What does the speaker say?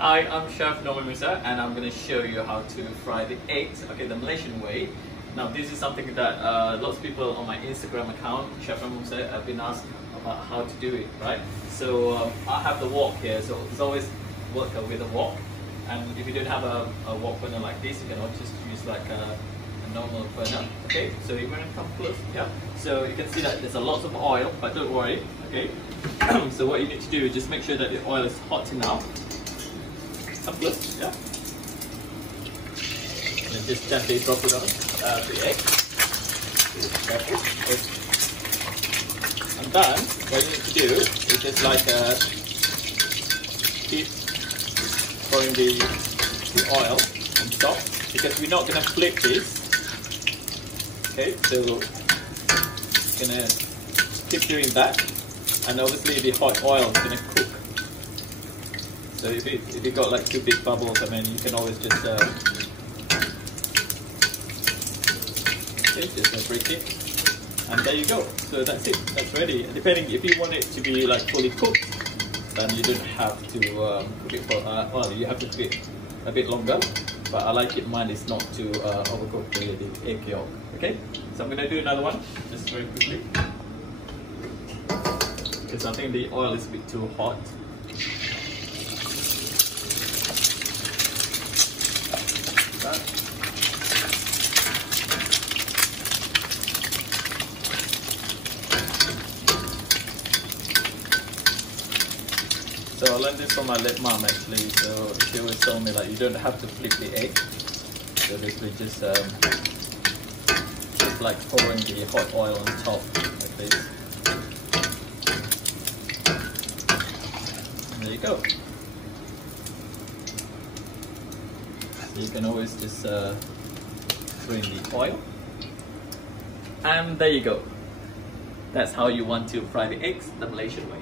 Hi, I'm Chef Noel Musa and I'm going to show you how to fry the eggs, okay, the Malaysian way. Now this is something that lots of people on my Instagram account, Chef Noel Musa, have been asked about how to do it, right? So I have the wok here, so it's always work with a wok. And if you don't have a wok burner like this, you can always just use like a normal burner, okay? So you're going to come close, yeah? So you can see that there's a lot of oil, but don't worry, okay? So what you need to do is just make sure that the oil is hot enough. Come close, yeah? And just gently drop it on the egg. Careful. And then what you need to do is just like keep pouring the oil on top, because we're not going to flip this. Okay, so we're going to keep doing that, and obviously the hot oil is going to cook. So if you got like two big bubbles, I mean, you can always just break it, and there you go. So that's it. That's ready. And depending if you want it to be like fully cooked, then you don't have to cook it for well, you have to cook it a bit longer. But I like it. Mine is not to overcook the egg yolk. Okay, so I'm gonna do another one just very quickly because I think the oil is a bit too hot. So I learned this from my late mom actually. So she always told me like you don't have to flip the egg. So basically just like pouring the hot oil on top like this. And there you go. So you can always just throw in the oil. And there you go. That's how you want to fry the eggs the Malaysian way.